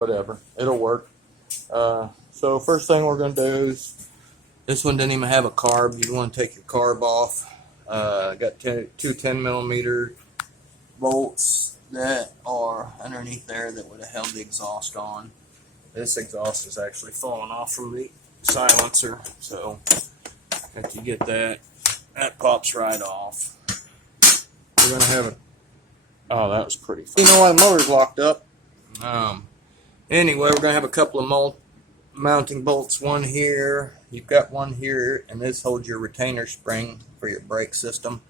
whatever, it'll work. So first thing we're going to do is, this one didn't even have a carb. You want to take your carb off. Got two 10 millimeter bolts that are underneath there that would have held the exhaust on. This exhaust is actually falling off from the silencer, so after you get that pops right off. We're going to have a, oh, that was pretty fun. You know why the motor's locked up? Anyway, we're going to have a couple of mounting bolts. One here, you've got one here, and this holds your retainer spring for your brake system.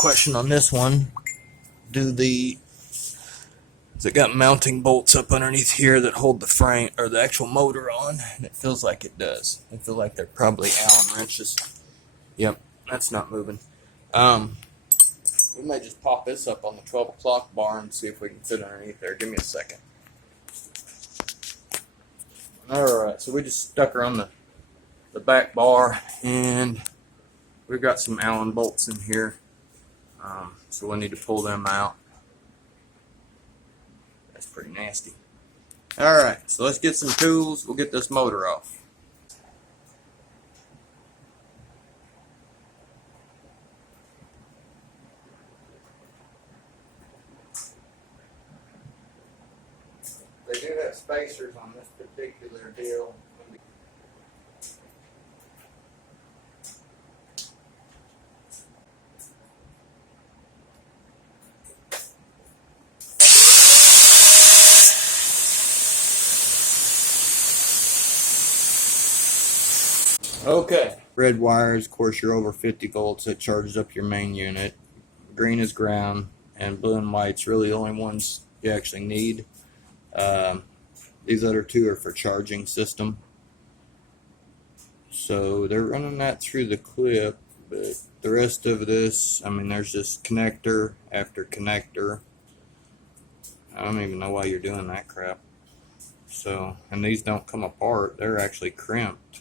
Question on this one: has it got mounting bolts up underneath here that hold the frame or the actual motor on? And it feels like it does. I feel like they're probably Allen wrenches. Yep, that's not moving. We may just pop this up on the 12 o'clock bar and see if we can fit underneath there. Give me a second. Alright, so we just stuck her on the back bar, and we've got some Allen bolts in here, so we'll need to pull them out. That's pretty nasty. Alright, so let's get some tools. We'll get this motor off. They do have spacers on this particular deal. Okay. Red wires, of course, you're over 50 volts. It charges up your main unit. Green is ground, and blue and white's really the only ones you actually need. These other two are for charging system. So they're running that through the clip, but the rest of this, I mean, there's just connector after connector. I don't even know why you're doing that crap. So, and these don't come apart, they're actually crimped,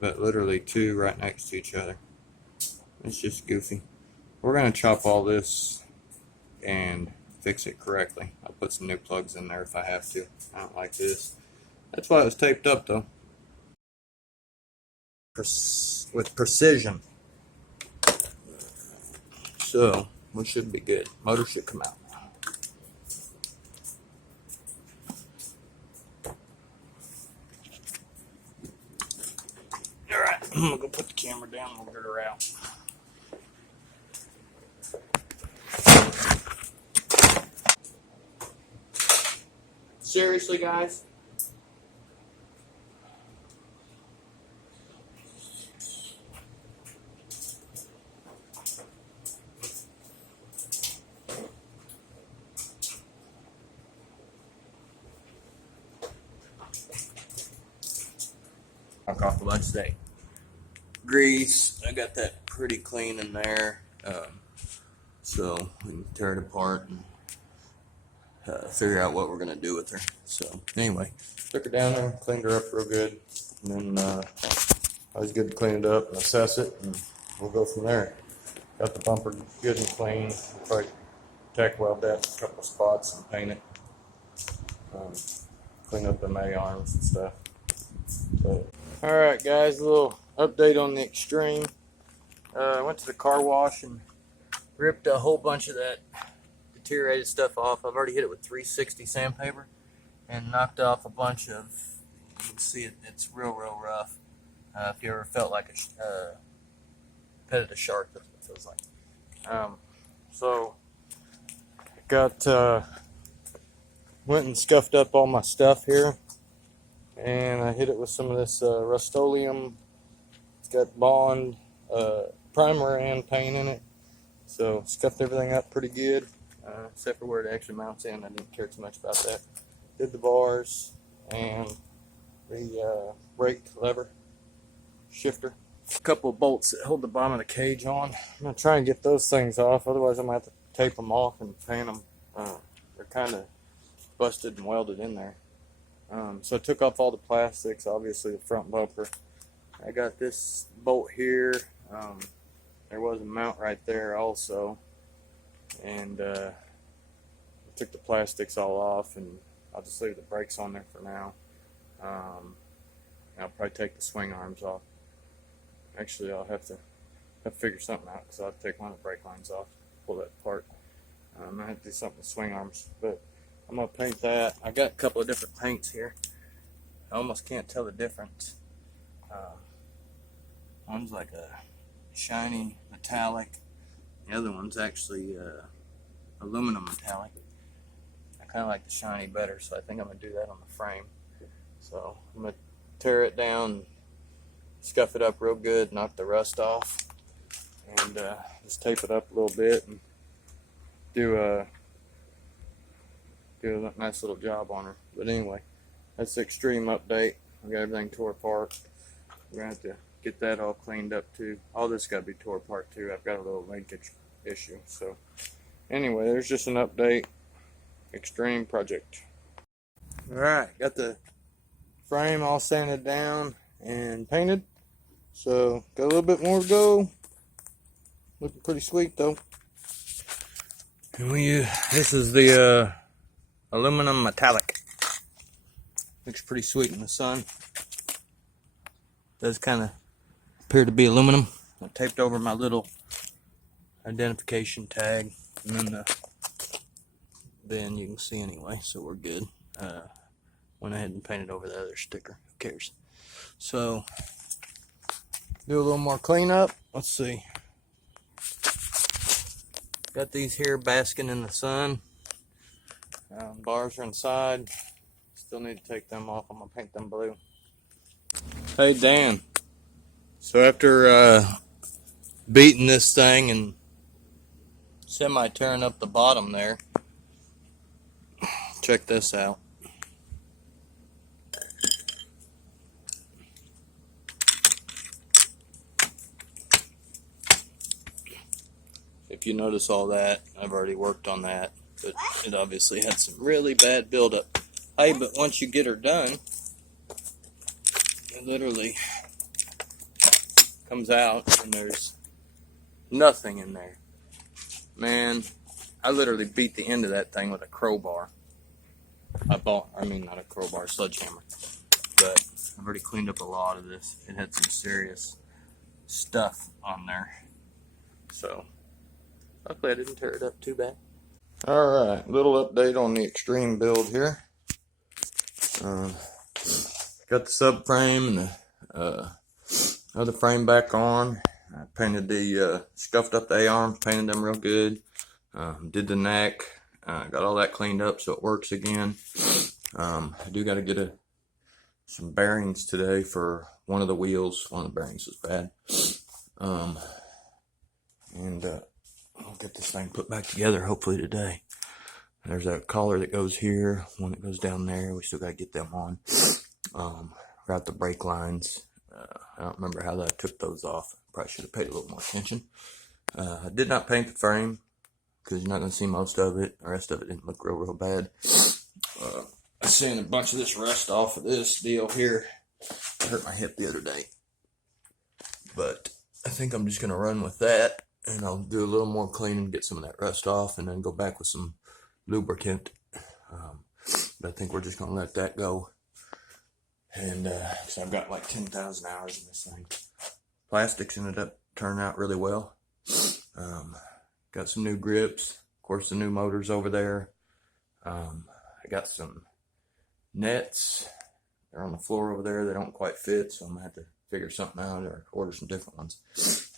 but literally two right next to each other. It's just goofy. We're going to chop all this and fix it correctly. I'll put some new plugs in there if I have to. I don't like this. That's why it was taped up though. With precision. So, we should be good. Motor should come out. Alright, I'm gonna go put the camera down and we'll get her out. Seriously, guys? Knock off the bunch today. Grease, I got that pretty clean in there, so we can tear it apart and figure out what we're going to do with her. So anyway, took her down there, cleaned her up real good, and then always good to clean it up and assess it, and we'll go from there. Got the bumper good and clean. We'll probably tack weld that in a couple spots and paint it. Clean up the A arms and stuff. Alright guys, a little update on the Extreme. I went to the car wash and ripped a whole bunch of that deteriorated stuff off. I've already hit it with 360 sandpaper and knocked off a bunch of, you can see it's real rough. If you ever felt like petted a shark, that's what it feels like. So got went and scuffed up all my stuff here, and I hit it with some of this Rust-Oleum. It's got Bond primer and paint in it, so scuffed everything up pretty good, except for where it actually mounts in. I didn't care too much about that. Did the bars and the brake lever shifter. A couple of bolts that hold the bottom of the cage on. I'm going to try and get those things off, otherwise I'm going to have to tape them off and paint them. They're kind of busted and welded in there. So I took off all the plastics, obviously the front bumper. I got this bolt here. There was a mount right there also. And took the plastics all off and I'll just leave the brakes on there for now. I'll probably take the swing arms off. Actually, I'll have to figure something out because I'll have to take one of the brake lines off, pull that apart. I have to do something with swing arms, but I'm gonna paint that. I got a couple of different paints here. I almost can't tell the difference. One's like a shiny metallic. The other one's actually aluminum metallic. I kind of like the shiny better, so I think I'm gonna do that on the frame. So I'm gonna tear it down, scuff it up real good, knock the rust off, and just tape it up a little bit and do a nice little job on her. But anyway, that's the extreme update. We got everything tore apart. We're gonna have to get that all cleaned up too. All this got to be tore apart too. I've got a little linkage issue. So anyway, there's just an update. Extreme project. All right, got the frame all sanded down and painted. So got a little bit more to go. Looking pretty sweet though. And this is the aluminum metallic. Looks pretty sweet in the sun. Does kind of appear to be aluminum. I taped over my little identification tag, and then you can see anyway, so we're good. Went ahead and painted over the other sticker. Who cares? So do a little more cleanup. Let's see. Got these here basking in the sun. Bars are inside. Still need to take them off. I'm gonna paint them blue. Hey Dan. So after beating this thing and semi tearing up the bottom there, check this out. If you notice all that, I've already worked on that, but it obviously had some really bad buildup. Hey, but once you get her done, it literally comes out and there's nothing in there. Man, I literally beat the end of that thing with a crowbar. Not a crowbar, sledgehammer. But I've already cleaned up a lot of this. It had some serious stuff on there. So luckily I didn't tear it up too bad. Alright, little update on the extreme build here. Got the subframe and the other frame back on. I painted scuffed up the A-arms, painted them real good. Did the neck, got all that cleaned up so it works again. I do got to get some bearings today for one of the wheels. One of the bearings was bad. I'll get this thing put back together hopefully today. There's a collar that goes here, one that goes down there. We still got to get them on. Got the brake lines. I don't remember how I took those off. Probably should have paid a little more attention. I did not paint the frame because you're not going to see most of it. The rest of it didn't look real bad. I seen a bunch of this rust off of this deal here. It hurt my hip the other day. But I think I'm just going to run with that. And I'll do a little more cleaning, get some of that rust off, and then go back with some lubricant. But I think we're just going to let that go. And so I've got like 10,000 hours in this thing. Plastics ended up turning out really well. Got some new grips. Of course, the new motor's over there. I got some nets. They're on the floor over there. They don't quite fit, so I'm going to have to figure something out or order some different ones.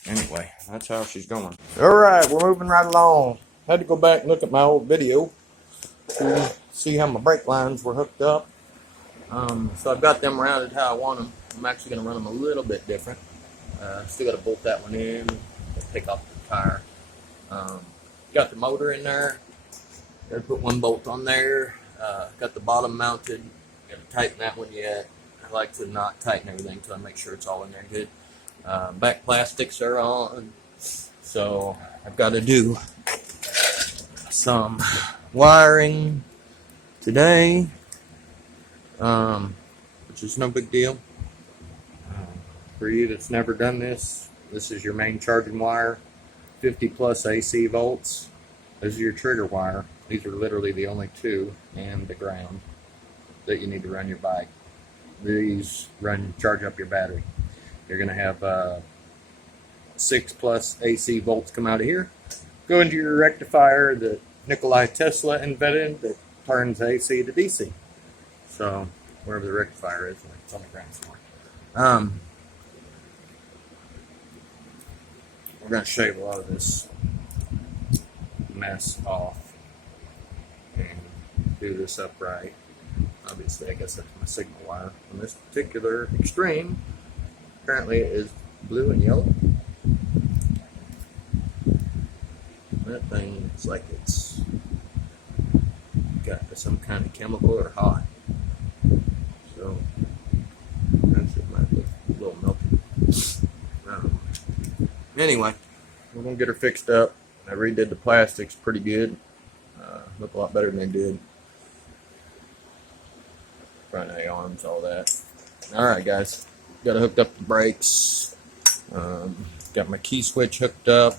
Anyway, that's how she's going. Alright, we're moving right along. Had to go back and look at my old video to see how my brake lines were hooked up. So I've got them rounded how I want them. I'm actually going to run them a little bit different. Still got to bolt that one in, take off the tire. Got the motor in there. Got to put one bolt on there. Got the bottom mounted. Got to tighten that one yet. I like to not tighten everything until I make sure it's all in there good. Back plastics are on, so I've got to do some wiring today, which is no big deal. For you that's never done this, this is your main charging wire, 50 plus AC volts. This is your trigger wire. These are literally the only two, and the ground. that you need to run your bike. These charge up your battery. You're going to have 6+ AC volts come out of here, go into your rectifier that Nikola Tesla invented that turns AC to DC. So wherever the rectifier is, it's on the ground somewhere. We're going to shave a lot of this mess off and do this upright. Obviously, I guess that's my signal wire. On this particular extreme, apparently it is blue and yellow. That thing looks like it's got some kind of chemical or hot. So that's it, might look a little melted. Anyway, we're gonna get her fixed up. I redid the plastics pretty good. Look a lot better than they did. Front A arms, all that. Alright guys, got it hooked up the brakes. Got my key switch hooked up.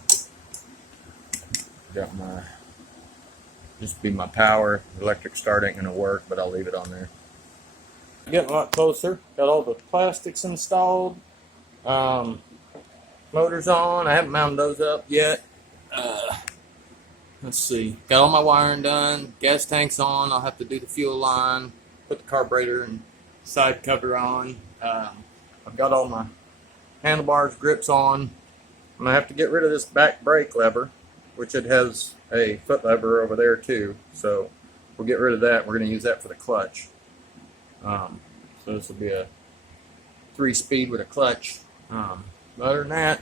Got my, just be my power. Electric start ain't gonna work, but I'll leave it on there. Getting a lot closer. Got all the plastics installed. Motors on. I haven't mounted those up yet. Let's see. Got all my wiring done. Gas tank's on. I'll have to do the fuel line. Put the carburetor and side cover on. I've got all my handlebars, grips on. I'm gonna have to get rid of this back brake lever, which it has a foot lever over there too. So we'll get rid of that. We're gonna use that for the clutch. So this will be a 3-speed with a clutch. Other than that,